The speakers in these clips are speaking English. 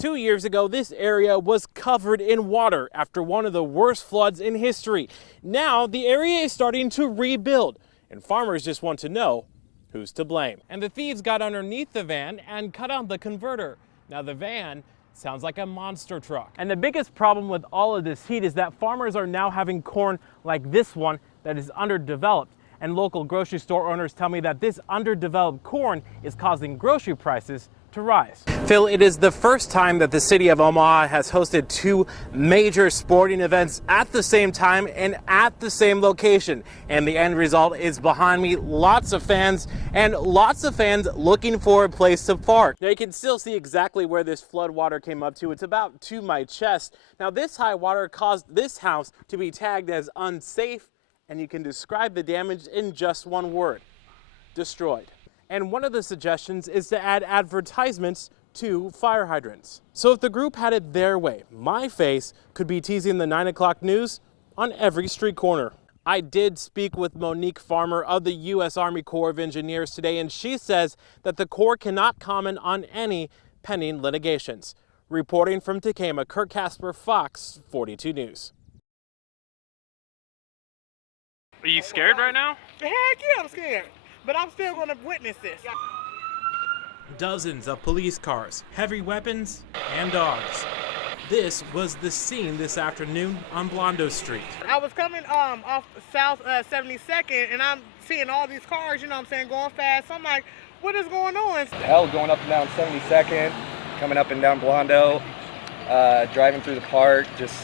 2 years ago, this area was covered in water after one of the worst floods in history. Now, the area is starting to rebuild, and farmers just want to know who's to blame. And the thieves got underneath the van and cut out the converter. Now the van sounds like a monster truck. And the biggest problem with all of this heat is that farmers are now having corn like this one that is underdeveloped. And local grocery store owners tell me that this underdeveloped corn is causing grocery prices to rise. Phil, it is the first time that the city of Omaha has hosted two major sporting events at the same time and at the same location. And the end result is behind me, lots of fans looking for a place to park. Now you can still see exactly where this flood water came up to. It's about to my chest. Now this high water caused this house to be tagged as unsafe, and you can describe the damage in just one word: destroyed. And one of the suggestions is to add advertisements to fire hydrants. So if the group had it their way, my face could be teasing the 9 o'clock news on every street corner. I did speak with Monique Farmer of the U.S. Army Corps of Engineers today, and she says that the Corps cannot comment on any pending litigations. Reporting from Tekamah, Curt Casper, Fox 42 News. Are you scared right now? Heck yeah, I'm scared. But I'm still going to witness this. Dozens of police cars, heavy weapons, and dogs. This was the scene this afternoon on Blondo Street. I was coming off South 72nd, and I'm seeing all these cars, going fast. So I'm like, what is going on? Hell, going up and down 72nd, coming up and down Blondo, driving through the park, just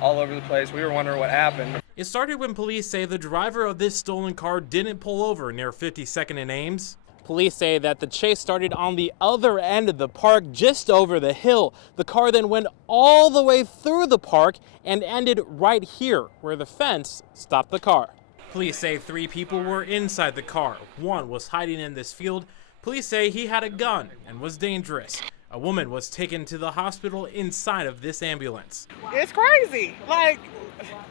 all over the place. We were wondering what happened. It started when police say the driver of this stolen car didn't pull over near 52nd and Ames. Police say that the chase started on the other end of the park, just over the hill. The car then went all the way through the park and ended right here, where the fence stopped the car. Police say 3 people were inside the car. One was hiding in this field. Police say he had a gun and was dangerous. A woman was taken to the hospital inside of this ambulance. It's crazy. Like,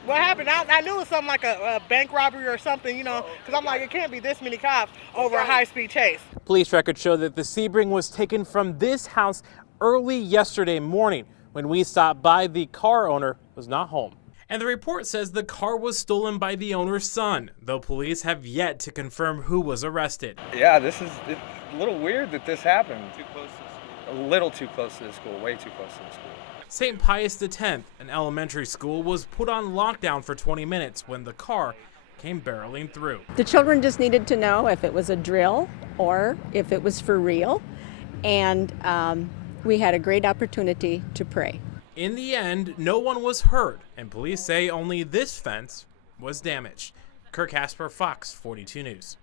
what happened? I knew it was something like a bank robbery or something, because I'm like, it can't be this many cops over a high-speed chase. Police records show that the Sebring was taken from this house early yesterday morning. When we stopped by, the car owner was not home. And the report says the car was stolen by the owner's son, though police have yet to confirm who was arrested. Yeah, it's a little weird that this happened. Too close to the school. A little too close to the school, way too close to the school. St. Pius X, an elementary school, was put on lockdown for 20 minutes when the car came barreling through. The children just needed to know if it was a drill or if it was for real, and we had a great opportunity to pray. In the end, no one was hurt, and police say only this fence was damaged. Curt Casper, Fox 42 News.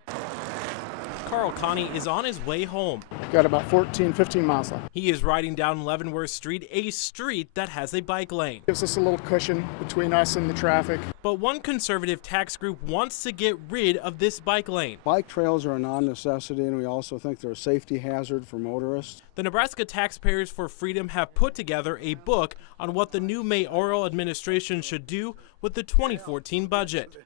Carl Connie is on his way home. Got about 15 miles left. He is riding down Leavenworth Street, a street that has a bike lane. Gives us a little cushion between us and the traffic. But one conservative tax group wants to get rid of this bike lane. Bike trails are a non-necessity, and we also think they're a safety hazard for motorists. The Nebraska Taxpayers for Freedom have put together a book on what the new mayoral administration should do with the 2014 budget.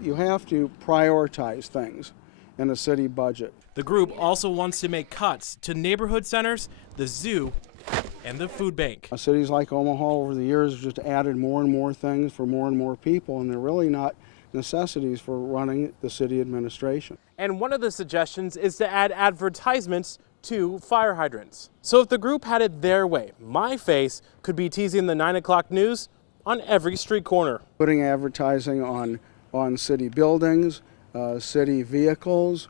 You have to prioritize things in a city budget. The group also wants to make cuts to neighborhood centers, the zoo, and the food bank. Cities like Omaha over the years have just added more and more things for more and more people, and they're really not necessities for running the city administration. And one of the suggestions is to add advertisements to fire hydrants. So if the group had it their way, my face could be teasing the 9 o'clock news on every street corner. Putting advertising on city buildings, city vehicles,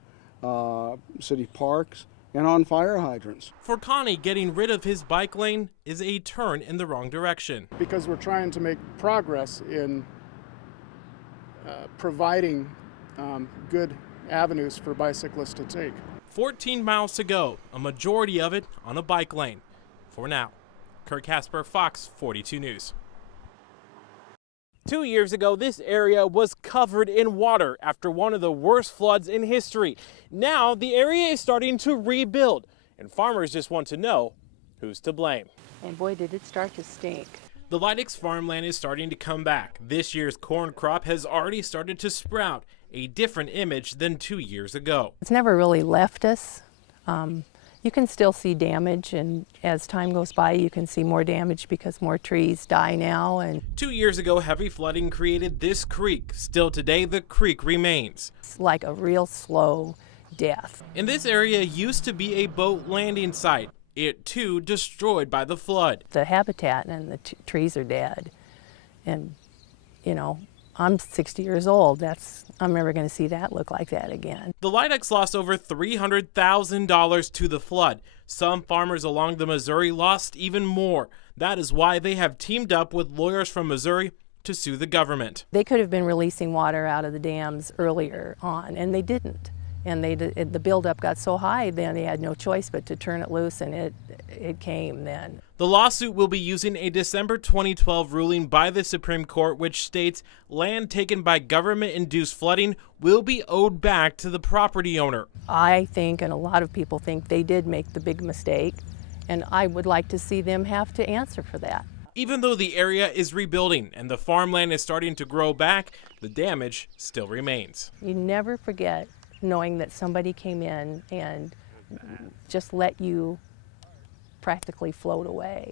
city parks, and on fire hydrants. For Connie, getting rid of his bike lane is a turn in the wrong direction. Because we're trying to make progress in providing good avenues for bicyclists to take. 14 miles to go, a majority of it on a bike lane. For now, Curt Casper, Fox 42 News. 2 years ago, this area was covered in water after one of the worst floods in history. Now, the area is starting to rebuild, and farmers just want to know who's to blame. And boy, did it start to stink. The Lydics farmland is starting to come back. This year's corn crop has already started to sprout, a different image than 2 years ago. It's never really left us. You can still see damage, and as time goes by, you can see more damage because more trees die now. And 2 years ago, heavy flooding created this creek. Still today, the creek remains. it's like a real slow death. And this area used to be a boat landing site. It too destroyed by the flood. The habitat and the trees are dead. And, you know, I'm 60 years old. I'm never going to see that look like that again. The Lidex lost over $300,000 to the flood. Some farmers along the Missouri lost even more. That is why they have teamed up with lawyers from Missouri to sue the government. They could have been releasing water out of the dams earlier on, and they didn't. And the buildup got so high, then they had no choice but to turn it loose, and it came then. The lawsuit will be using a December 2012 ruling by the Supreme Court, which states land taken by government-induced flooding will be owed back to the property owner. I think, and a lot of people think, they did make the big mistake, and I would like to see them have to answer for that. Even though the area is rebuilding and the farmland is starting to grow back, the damage still remains. You never forget knowing that somebody came in and just let you practically float away.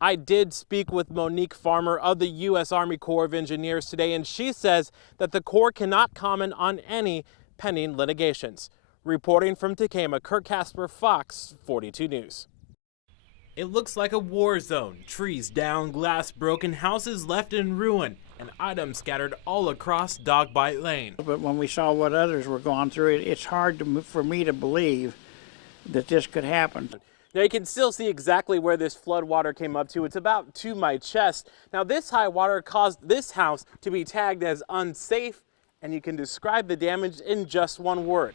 I did speak with Monique Farmer of the U.S. Army Corps of Engineers today, and she says that the Corps cannot comment on any pending litigations. Reporting from Tekamah, Curt Casper, Fox 42 News. It looks like a war zone. Trees down, glass broken, houses left in ruin, and items scattered all across Dogbite Lane. But when we saw what others were going through, it's hard for me to believe that this could happen. Now you can still see exactly where this flood water came up to. It's about to my chest. Now this high water caused this house to be tagged as unsafe, and you can describe the damage in just one word: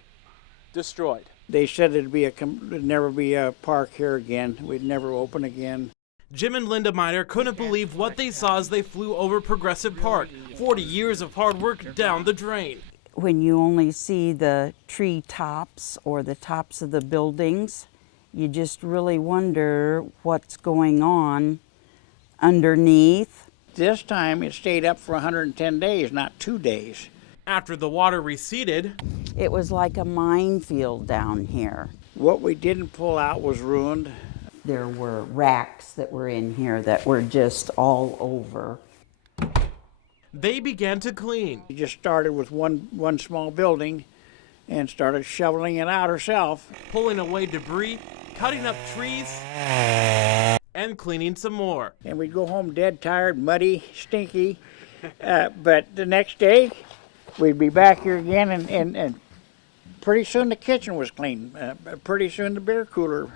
destroyed. They said there'd never be a park here again. We'd never open again. Jim and Linda Miter couldn't believe what they saw as they flew over Progressive Park. 40 years of hard work down the drain. When you only see the tree tops or the tops of the buildings, you just really wonder what's going on underneath. This time it stayed up for 110 days, not 2 days. After the water receded, It was like a minefield down here. What we didn't pull out was ruined. There were racks that were in here that were just all over. they began to clean. We just started with one small building and started shoveling it out herself. Pulling away debris, cutting up trees, and cleaning some more. And we'd go home dead tired, muddy, stinky. But the next day, we'd be back here again, and pretty soon the kitchen was clean. Pretty soon the beer cooler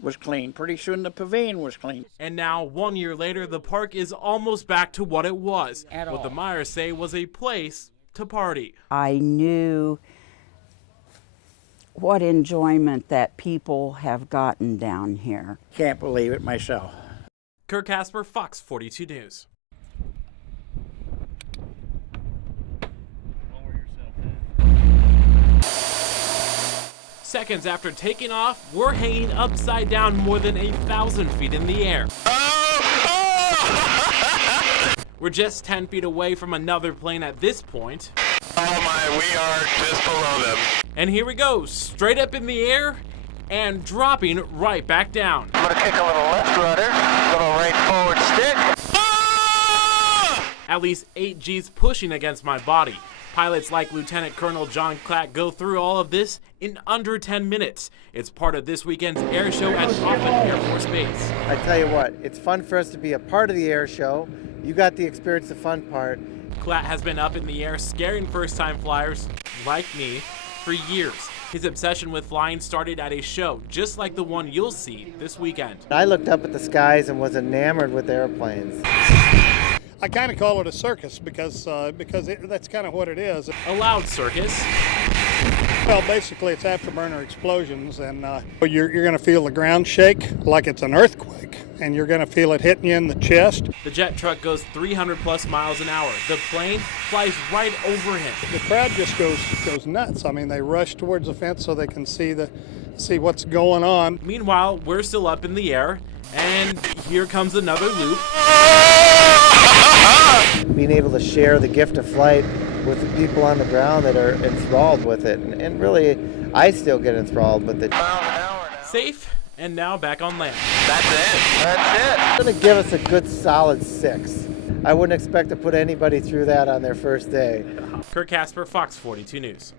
was clean. Pretty soon the pavilion was clean. And now, 1 year later, the park is almost back to what it was. At what the all. Myers say was a place to party. I knew what enjoyment that people have gotten down here. Can't believe it myself. Curt Casper, Fox 42 News. Seconds after taking off, we're hanging upside down more than 1,000 feet in the air. We're just 10 feet away from another plane at this point. Oh my, we are just below them. And here we go, straight up in the air and dropping right back down. I'm gonna kick a little left rudder, a little right forward stick. At least 8 G's pushing against my body. Pilots like Lieutenant Colonel John Clatt go through all of this in under 10 minutes. It's part of this weekend's air show at Coffin Air Force Base. I tell you what, it's fun for us to be a part of the air show. You got to experience the fun part. Clatt has been up in the air scaring first-time flyers, like me, for years. His obsession with flying started at a show, just like the one you'll see this weekend. I looked up at the skies and was enamored with airplanes. I kind of call it a circus because that's kind of what it is. A loud circus. Well, basically it's afterburner explosions, and you're going to feel the ground shake like it's an earthquake, and you're going to feel it hitting you in the chest. The jet truck goes 300 plus miles an hour. The plane flies right over him. The crowd just goes nuts. I mean, they rush towards the fence so they can see what's going on. Meanwhile, we're still up in the air, and here comes another loop. Being able to share the gift of flight with the people on the ground that are enthralled with it. And really, I still get enthralled with it. safe, and now back on land. That's it. That's it. It's going to give us a good solid 6. I wouldn't expect to put anybody through that on their first day. Curt Casper, Fox 42 News.